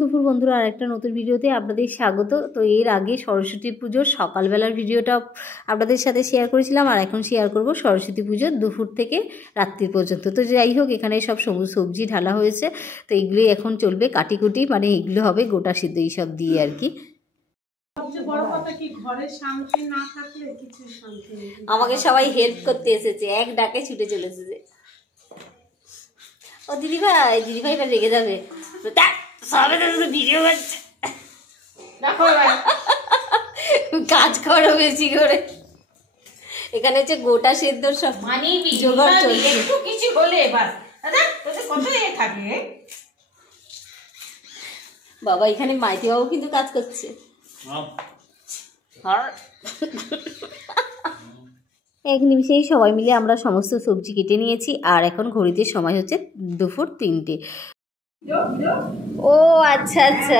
দুপুর বন্ধুরা আরেকটা নতুন ভিডিওতে আপনাদের স্বাগত। তো এর আগে সরস্বতী পুজোর সকালবেলার ভিডিওটা আপনাদের সাথে শেয়ার করেছিলাম, আর এখন শেয়ার করব সরস্বতী পুজোর দুপুর থেকে রাত্রি পর্যন্ত। তো যাই হোক, এখানে সব সবজি ঢালা হয়েছে, তো এগুলোই এখন চলবে কাটিকুটি, মানে এগুলো হবে গোটা সিদ্ধ এইসব দিয়ে আর কি। আমাকে সবাই হেল্প করতে এসেছে, এক ডাকে ছুটে চলে এসেছে। ও দিদিভাইটা রেগে যাবে, ভিডিও করছে, কাজ করো বেশি করে। এখানে হচ্ছে গোটা সেদ্ধ সব জোগাড় চলছে। কিছু বলে এবার বাবা, এখানে মাইতি বাবু কিন্তু কাজ করছে। এক নিমিষেই সবাই মিলে আমরা সমস্ত সবজি কেটে নিয়েছি, আর এখন ঘড়িতে সময় হচ্ছে দুপুর 3টে। ও আচ্ছা আচ্ছা,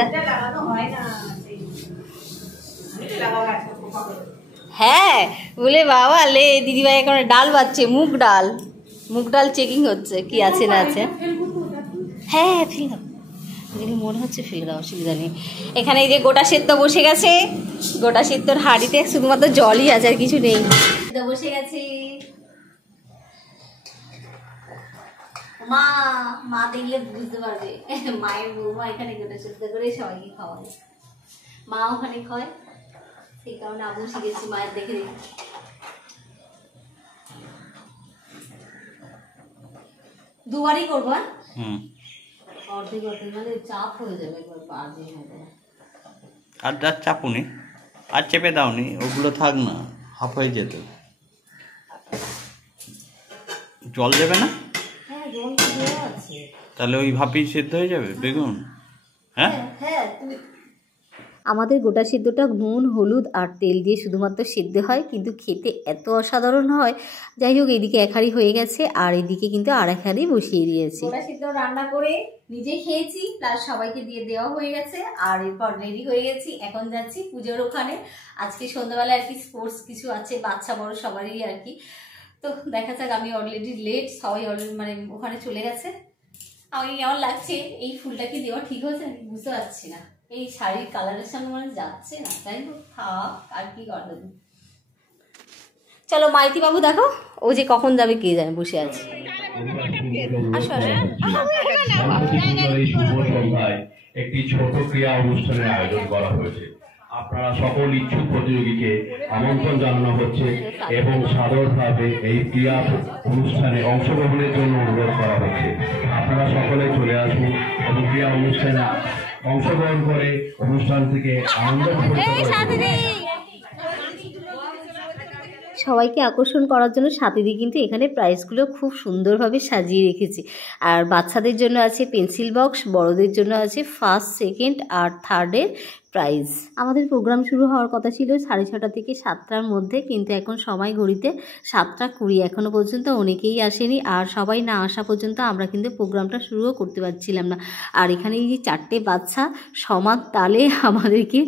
হ্যাঁ বলে বাবা লে, দিদিভাই এখন ডাল বাচ্ছে, মুগ ডাল চেকিং হচ্ছে কি আছে না আছে। হ্যাঁ ফেলে দাও, মনে হচ্ছে ফেলে দাও, অসুবিধা নেই। এখানে এই যে গোটা সেদ্ধ বসে গেছে, গোটা সেদ্ধর হাঁড়িতে শুধুমাত্র জলই আছে, আর কিছু নেই। বসে গেছে মা দেখলে বুঝতে পারবে, মায়ের বৌমা এখানে গোটা সেদ্ধ করে সবাইকে খাওয়ায়, মা ওখানে খায়, সেই কারণে আমিও শিখেছি মায়ের দেখে দেখে। দুবারই করবো, অর্ধেক মানে চাপ হয়ে যাবে একবার, আর চাপুনি আর চেপে দাওনি, ওগুলো থাক না, হাফ হয়ে যেত। জল দেবে না? হ্যাঁ জল দেওয়া আছে, তাহলে ওই ভাপেই সেদ্ধ হয়ে যাবে বেগুন। হ্যাঁ হ্যাঁ, আমাদের গোটা সিদ্ধটা নুন হলুদ আর তেল দিয়ে শুধুমাত্র সিদ্ধ হয়, কিন্তু খেতে এত অসাধারণ হয়। যাই হোক, এদিকে এক হাঁড়ি হয়ে গেছে, আর এদিকে কিন্তু আর এক হাঁড়ি বসিয়ে দিয়েছি। গোটা সিদ্ধ রান্না করে নিজে খেয়েছি, প্লাস সবাইকে দিয়ে দেওয়া হয়ে গেছে, আর এরপর রেডি হয়ে গেছি। এখন যাচ্ছি পুজোর ওখানে। আজকে সন্ধ্যাবেলা আর কি স্পোর্টস কিছু আছে, বাচ্চা বড় সবারই আর কি। তো দেখা যাক, আমি অলরেডি লেট, সবাই অলরেডি মানে ওখানে চলে গেছে। আমাকে কেমন লাগছে, এই ফুলটা কি দেওয়া ঠিক হয়েছে নাকি বুঝতে পারছি না, এই শাড়ির কালারের সঙ্গে মানে যাচ্ছে না, তাই তো থাক, আর কি করবে। চলো মাইতি বাবু দেখো, ও যে কখন যাবে কে জানে, বসে আছে। একটি ছোট ক্রীড়া অনুষ্ঠানের আয়োজন করা হয়েছে। আপনারা সকল ইচ্ছুক প্রতিযোগীকে আমন্ত্রণ জানানো হচ্ছে এবং সাদরভাবে এই ক্রীড়া অনুষ্ঠানে অংশগ্রহণের জন্য অনুরোধ করা হচ্ছে। আপনারা সকলে চলে আসুন এবং ক্রীড়া অনুষ্ঠানে অংশগ্রহণ করে অনুষ্ঠান থেকে আনন্দ সবাইকে আকর্ষণ করার জন্য সাথীদি কিন্তু এখানে প্রাইজগুলো খুব সুন্দরভাবে সাজিয়ে রেখেছি। আর বাচ্চাদের জন্য আছে পেন্সিল বক্স, বড়দের জন্য আছে ফার্স্ট সেকেন্ড আর থার্ডের প্রাইজ। আমাদের প্রোগ্রাম শুরু হওয়ার কথা ছিল 6:30 থেকে 7টার মধ্যে, কিন্তু এখন সময় ঘড়িতে 7:20, এখনও পর্যন্ত অনেকেই আসেনি, আর সবাই না আসা পর্যন্ত আমরা কিন্তু প্রোগ্রামটা শুরুও করতে পারছিলাম না। আর এখানে এই যে 4টে বাচ্চা সমান তালে আমাদেরকে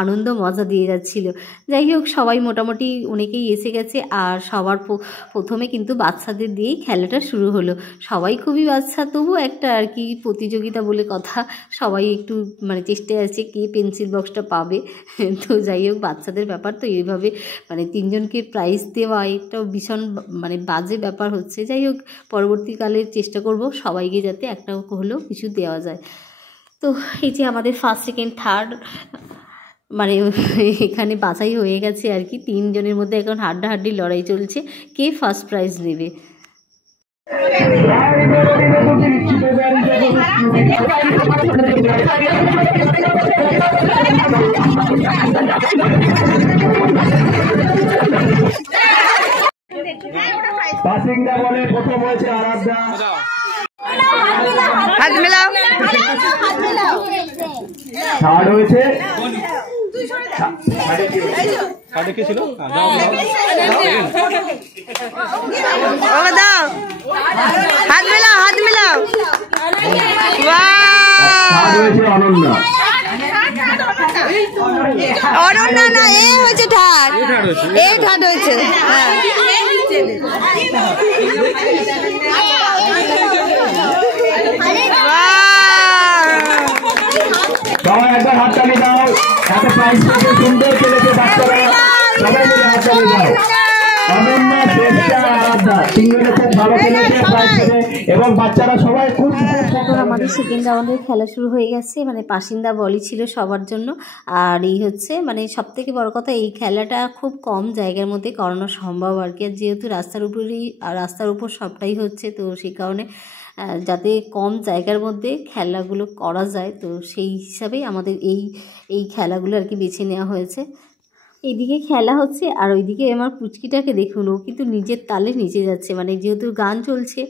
আনন্দ মজা দিয়ে যাচ্ছিল। যাই হোক, সবাই মোটামুটি অনেকেই এসে গেছে, আর সবার প্রথমে কিন্তু বাচ্চাদের দিয়েই খেলাটা শুরু হলো। সবাই খুবই বাচ্চা, তবু একটা আর কি প্রতিযোগিতা বলে কথা, সবাই একটু মানে চেষ্টায় আছে কে পেন্সিল বক্সটা পাবে। তো যাই হোক, বাচ্চাদের ব্যাপার তো এইভাবে মানে 3জনকে প্রাইজ দেওয়া একটা ভীষণ মানে বাজে ব্যাপার হচ্ছে। যাই হোক, পরবর্তীকালে চেষ্টা করব সবাইকে যাতে একটা হলেও কিছু দেওয়া যায়। তো এই যে আমাদের ফার্স্ট সেকেন্ড থার্ড মানে এখানে বাছাই হয়ে গেছে আর কি, 3জনের মধ্যে এখন হাড্ডাহাড্ডি লড়াই চলছে কে ফার্স্ট প্রাইজ নেবে। পাসিংটা বলে প্রথম হয়েছে আরাধ্যা। হাত মেলাও, থার্ড হয়েছে কাটে কে ছিল? দাও, হাত মেলাও, হাত মেলাও। থার্ড হয়েছে অনন্যা। অনন্যা না, এ হয়েছে ঠাট, এই ঠাট হয়েছে। হ্যাঁ সবাই একবার হাত তালি দাও। এত প্রাইজ থেকে সুন্দর খেলেছে বাচ্চারা, সবাই মিলে হাত তালি দাও। অনন্য, চেষ্টা, আরাধ্যা তিনজনে খুব ভালো খেলেছে প্রাইজ থেকে, এবং বাচ্চারা সবাই খুব এখন আমাদের সেকেন্ড রাউন্ডের খেলা শুরু হয়ে গেছে। মানে পাসিন্দা বলই ছিল সবার জন্য। আর এই হচ্ছে মানে সব থেকে বড় কথা, এই খেলাটা খুব কম জায়গার মধ্যে করানো সম্ভব আর কি। আর যেহেতু রাস্তার উপর সবটাই হচ্ছে, তো সেই কারণে যাতে কম জায়গার মধ্যে খেলাগুলো করা যায়, তো সেই হিসাবেই আমাদের এই খেলাগুলো আর কি বেছে নেওয়া হয়েছে। এইদিকে খেলা হচ্ছে আর ওইদিকে আমার পুচকিটাকে দেখুন, ও কিন্তু নিজের তালে নিচে যাচ্ছে। মানে যেহেতু গান চলছে,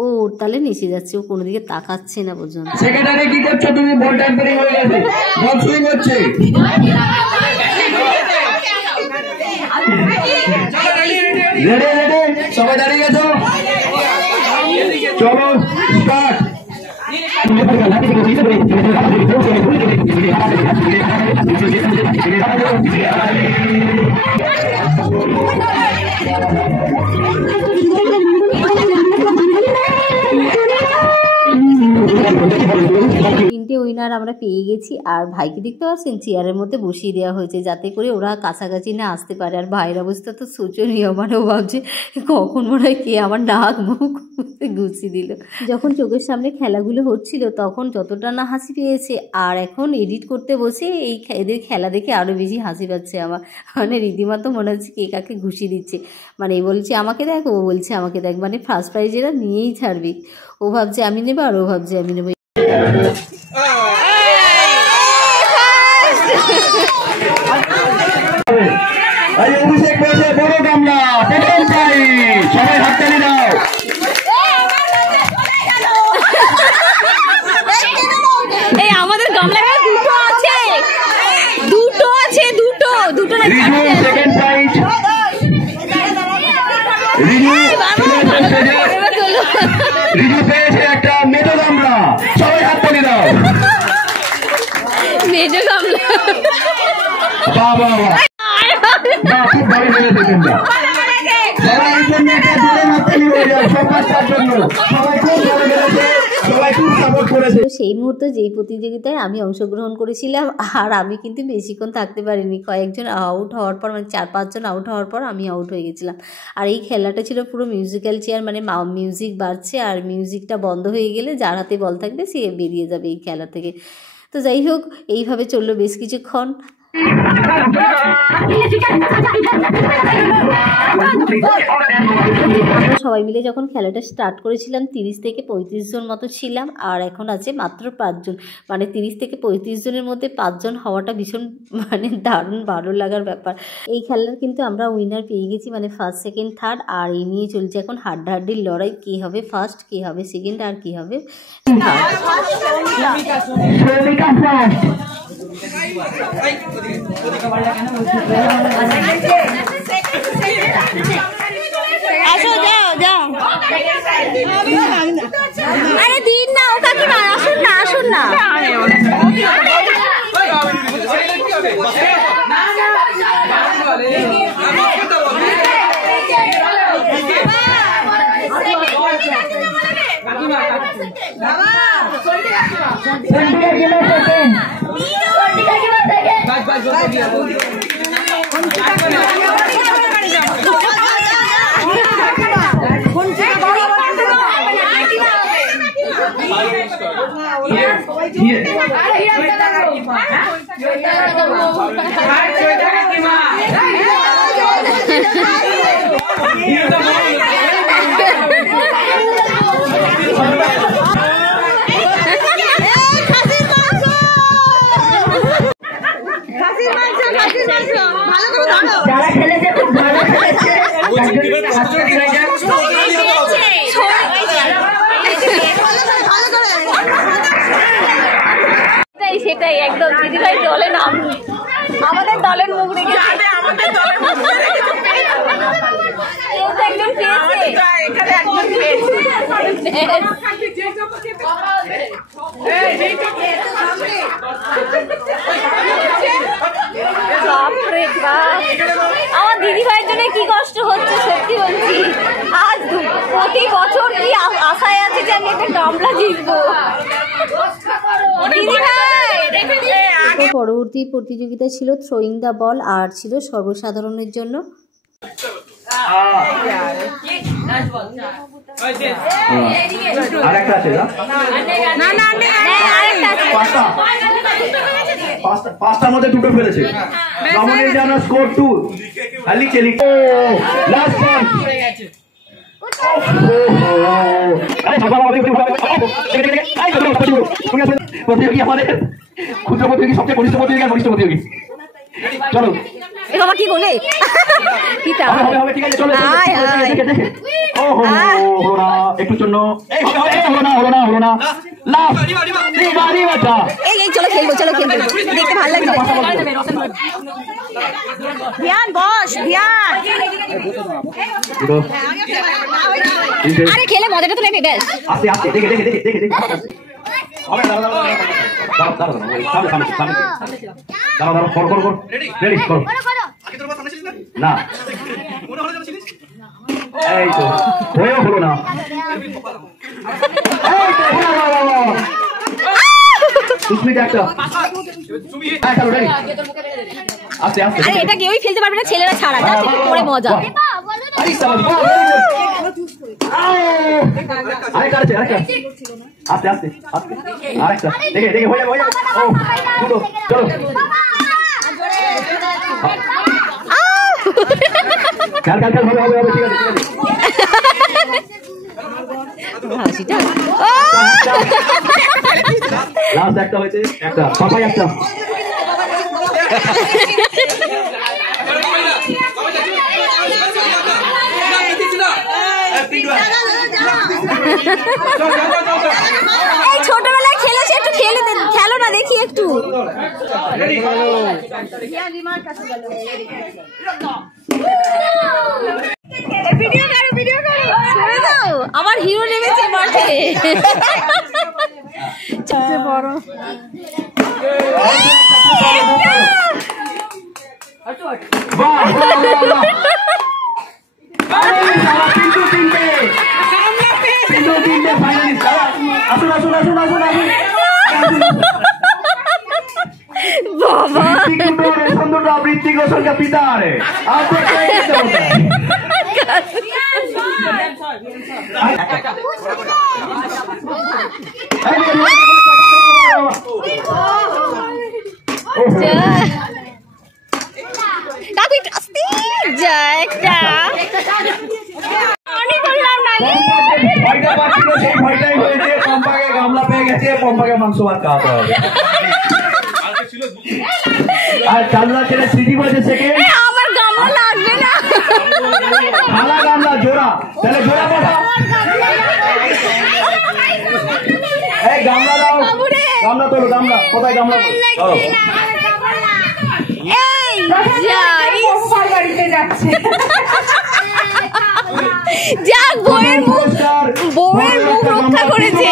ও ওর তালে নিচে যাচ্ছে, ও কোনো দিকে তাকাচ্ছে না পর্যন্ত। সেকেন্ডারে কি করছো তুমি? বল ট্যাম্পারিং হয়ে গেছে, বল সুইং হচ্ছে। রেডি রেডি, সবাই দাঁড়িয়ে গেছো? চলো স্টার্ট। তিনটে উইনার আমরা পেয়ে গেছি। আর ভাইকে দেখতে পাচ্ছেন চেয়ারের মধ্যে বসিয়ে দেওয়া হয়েছে, যাতে করে ওরা কাছাকাছি না আসতে পারে। আর ভাইয়ের অবস্থা তো শোচনীয়, মানে ও ভাবছে কখন মনে হয় কে আমার নাক মুখ গুছিয়ে দিল। যখন চোখের সামনে খেলাগুলো হচ্ছিল তখন যতটা না হাসি পেয়েছে, আর এখন এডিট করতে বসে এদের খেলা দেখে আরও বেশি হাসি পাচ্ছে আমার। মানে রীতিমতো মনে হচ্ছে কে কাকে ঘুষি দিচ্ছে। মানে এ বলছে আমাকে দেখ, ও বলছে আমাকে দেখ, মানে ফার্স্ট প্রাইজ এরা নিয়েই ছাড়বে। ও ভাবছে আমি নেবো আর ও ভাবছে আমি নেবো। অভিষেক পেয়েছে বড় গামলা, প্রথম প্রাইজ। সবাই হাততালি দাও। এই আমাদের গামলায় দুটো আছে, রিজু সেকেন্ড প্রাইজ। রিজু পেয়েছে একটা মেজো গামলা, সবাই হাততালি দাও। মেজো গামলা, বাহ বাহ বাহ, খুব ভালো খেলেছে তোমরা। সবাই জন্য একটা জোরে হাততালি হয়ে যায়, সবার জন্য। সবাই খুব ভালো খেলেছে, সবাই খুব সাপোর্ট করেছে। সেই মুহূর্তে যেই প্রতিযোগিতায় আমি অংশগ্রহণ করেছিলাম, আর আমি কিন্তু বেশিক্ষণ থাকতে পারিনি। কয়েকজন আউট হওয়ার পর, মানে 4-5 জন আউট হওয়ার পর আমি আউট হয়ে গেছিলাম। আর এই খেলাটা ছিল পুরো মিউজিক্যাল চেয়ার, মানে মিউজিক বাজছে, আর মিউজিকটা বন্ধ হয়ে গেলে যার হাতে বল থাকবে সে বেরিয়ে যাবে এই খেলা থেকে। তো যাই হোক, এইভাবে চললো বেশ কিছুক্ষণ। সবাই মিলে যখন খেলাটা স্টার্ট করেছিলাম 30 থেকে 35 জন মতো ছিলাম, আর এখন আছে মাত্র 5 জন। মানে 30 থেকে 35 জনের মধ্যে 5 জন হওয়াটা ভীষণ মানে দারুণ ভালো লাগার ব্যাপার। এই খেলার কিন্তু আমরা উইনার পেয়ে গেছি, মানে ফার্স্ট সেকেন্ড থার্ড। আর এই নিয়ে চলছে এখন হাড্ডাহাড্ডির লড়াই, কে হবে ফার্স্ট, কে হবে সেকেন্ড, আর কে হবে থার্ড। আসো যাও যাও। আরে দিন না, ও কাকিমা আসুন না। সেটাই একদম দিদিভাই দলে নাম, আমাদের দলের মুখ রেখে আমাদের দলের মুখ একজন আমার দিদিভাইয়ের জন্য শুনে কি কষ্ট হচ্ছে সত্যি বলছি। আজ প্রতি বছর কি আশায় আছে যে আমি একটা গামলা জিতবো। পরবর্তী প্রতিযোগিতা ছিল থ্রোয়িং দ্য বল আর ছিল সর্বসাধারণের জন্য। আরেকটা আছে পাঁচটার মধ্যে দুটো ফেলেছে। রমণীর জন্য স্কোর 2 লিখছে লাস্ট ওয়ান। প্রতিযোগী আমাদের ক্ষুদ্র প্রতিযোগী, সবচেয়ে কনিষ্ঠ প্রতিযোগী আর বরিষ্ঠ প্রতিযোগী। চলো বাবা কি বলে ঠিক আছে, চলো একটু জন্য হলো না এই চলো খেলবো দেখতে ভালো লাগছে। ধ্যান বস, ধ্যান। আরে খেলে মজাটা তো নেবে। বেশ আস্তে আস্তে দেখে দাঁড়াও কর রেডি করো না। এই তো হলো না। আরে এটা কেউই খেলতে পারবে না, ছেলেরা ছাড়া। পরে মজা। আস্তে আস্তে আরেকটা দেখে হয়ে যাবে। চলো খেল হবে ঠিক আছে। লাস্ট একটা হয়েছে, একটা পাপাই একটা। এই ছোটবেলায় খেলেছে, একটু খেলো না দেখি একটু। আমার হিরো নেমেছে মাঠে। বড় ঋত্বিক রোশন का पिता है आपको গামলা পেয়ে গেছে, পম্পাকে মাংস ভাত খাওয়াতে হবে। আর চালনা ছেলে সিটি বলেছে সেকেন্ড। আমার গামলা লাগবে না, খালা গামলা জোড়া, তাহলে জোড়া পাঠা। এই গামলা দাও, গামলা তোলো, গামলা কোথায়? গামলা যাক, বউয়ের মুখ রক্ষা করেছে।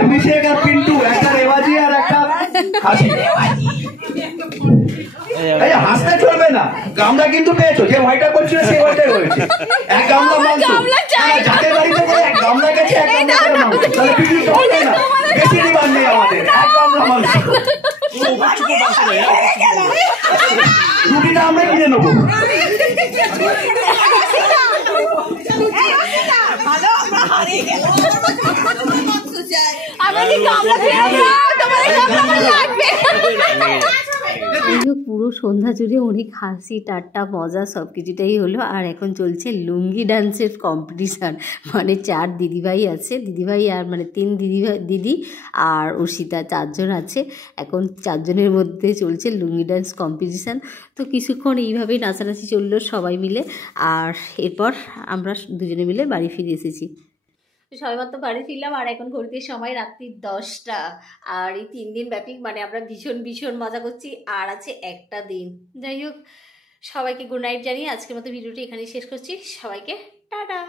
অভিষেক আর পিন্টু, একটা রেওয়াজি আর একটা হাসি। হাসতে চলবে না, গামলা কিন্তু পেয়েছো। যে ভয়টা করছিল সেই ভয়টাই হয়েছে। এক গামলা মাংস যাতে বাড়িতে করে এক গামলা গেছে, এক গামলা মাংস। তাহলে পিন্টু তো হবে না, বেশি ডিমান্ড নেই আমাদের। এক গামলা মাংস, রুটিটা আমরা কিনে নেবো। পুরো সন্ধ্যা জুড়ে অনেক হাসি ঠাট্টা মজা সব কিছুটাই হলো। আর এখন চলছে লুঙ্গি ডান্সের কম্পিটিশান। মানে 4 দিদিভাই আছে, দিদিভাই আর মানে 3 দিদি আর অর্ষিতা, 4 জন আছে। এখন 4 জনের মধ্যে চলছে লুঙ্গি ডান্স কম্পিটিশান। তো কিছুক্ষণ এইভাবেই নাচানাচি চললো সবাই মিলে। আর এরপর আমরা দুজনে মিলে বাড়ি ফিরে এসেছি। তো সবাই মাত্র বাড়ি ফিরলাম, আর এখন ঘড়িতে সময় রাত্রি 10টা। আর এই 3 দিন ব্যাপী মানে আমরা ভীষণ ভীষণ মজা করছি, আর আছে একটা দিন। যাই হোক, সবাইকে গুড নাইট জানিয়ে আজকের মতো ভিডিওটি এখানেই শেষ করছি। সবাইকে টাটা।